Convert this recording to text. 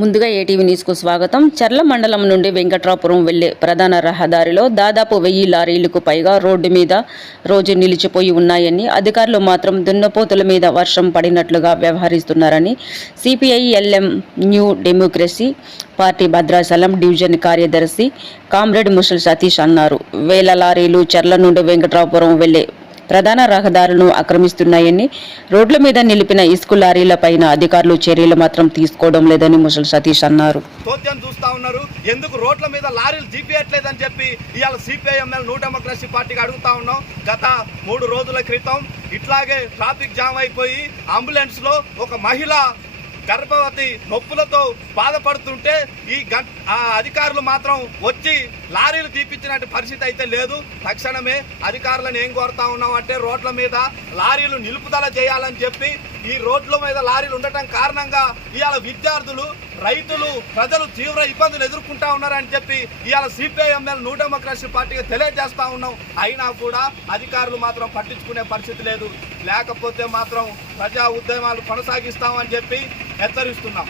ముందుగా ఏటీవీ న్యూస్కు స్వాగతం. చర్ల మండలం నుండి వెంకట్రాపురం వెళ్లే ప్రధాన రహదారిలో దాదాపు 1000 లారీలకు పైగా రోడ్డు మీద రోజు నిలిచిపోయి ఉన్నాయని, అధికారులు మాత్రం దున్నపోతుల మీద వర్షం పడినట్లుగా వ్యవహరిస్తున్నారని CPI-LM new democracy party Bhadrachalam division కార్యదర్శి కామ్రేడ్ ముసలి సతీష్ అన్నారు. 1000 లారీలు చర్ల నుండి వెంకట్రాపురం వెళ్లే ప్రధాన రహదారులను ఆక్రమిస్తున్నాయని, రోడ్ల మీద నిలిపిన ఇసుక లారీలపైన అధికారులు చర్యలు మాత్రం తీసుకోవడం లేదని ముసలి సతీష్ అన్నారు. చూస్తా ఉన్నారు, ఎందుకు రోడ్ల మీద లారీలు జీపేయట్లేదని చెప్పి ఇవాళ సిపిఐ-ఎంఎల్ న్యూ డెమోక్రసీ పార్టీకి అడుగుతా ఉన్నాం. గత 3 రోజుల క్రితం ఇట్లాగే ట్రాఫిక్ జామ్ అయిపోయి అంబులెన్స్ లో ఒక మహిళ గర్భవతి నొప్పులతో బాధపడుతుంటే అధికారులు మాత్రం వచ్చి లారీలు తీపించినట్టు పరిస్థితి అయితే లేదు. తక్షణమే అధికారులను ఏం కోరుతా ఉన్నాం అంటే, రోడ్ల మీద లారీలు నిలుపుదల చేయాలని చెప్పి, ఈ రోడ్ల మీద లారీలు ఉండటం కారణంగా ఇవాళ విద్యార్థులు, రైతులు, ప్రజలు తీవ్ర ఇబ్బందులు ఎదుర్కొంటా ఉన్నారని చెప్పి ఇవాళ సిపిఐ-ఎంఎల్ న్యూ డెమోక్రసీ పార్టీకి తెలియజేస్తా ఉన్నాం. అయినా కూడా అధికారులు మాత్రం పట్టించుకునే పరిస్థితి లేదు. లేకపోతే మాత్రం ప్రజా ఉద్యమాలు కొనసాగిస్తామని చెప్పి హెచ్చరిస్తున్నాం.